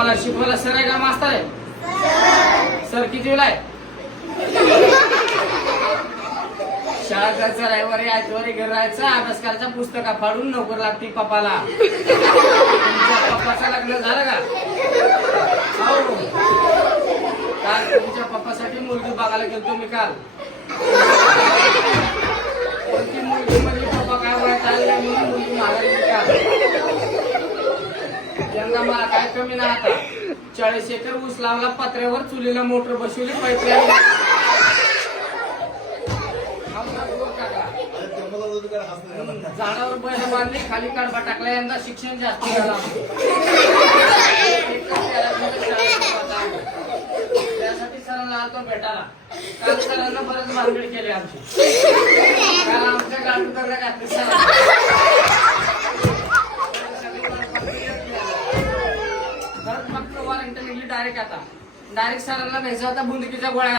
तुम्हाला शिकवायला सर आहे का मास्तर आहे? सर कितीला आहे? शाळा करायचं, रविवारी आयतवारी घर राहायचं, अभ्यास करायचा, पुस्तका फाडून नोकर लागती पप्पाला. तुमच्या पप्पाचं लग्न झालं का? हो. काल तुमच्या पप्पासाठी मुलगी बघायला गेलतो मी काल. कोणती मुलगी म्हणजे पप्पा काय वयात आले म्हणून मुलगी मागायला गेली काल. यंदा मला काय कमी नाही आता. 40 एकर ऊस लावला, पत्र्यावर चुलीला मोटर बसवली, पाईपलाईन झाडावर बैल बांधली, खाली कडबा टाकला. यंदा शिक्षण जास्त झालं. त्यासाठी सरांना आलतो भेटायला. काल सरांना बरंच भानगड केली आमची. काल आमच्या गाडी करण्या घातली सरांना. फक्त वॉरंटी निघली डायरेक्ट आता. डायरेक्ट सरांना भेटचा होता बुंदकीच्या गोळ्या.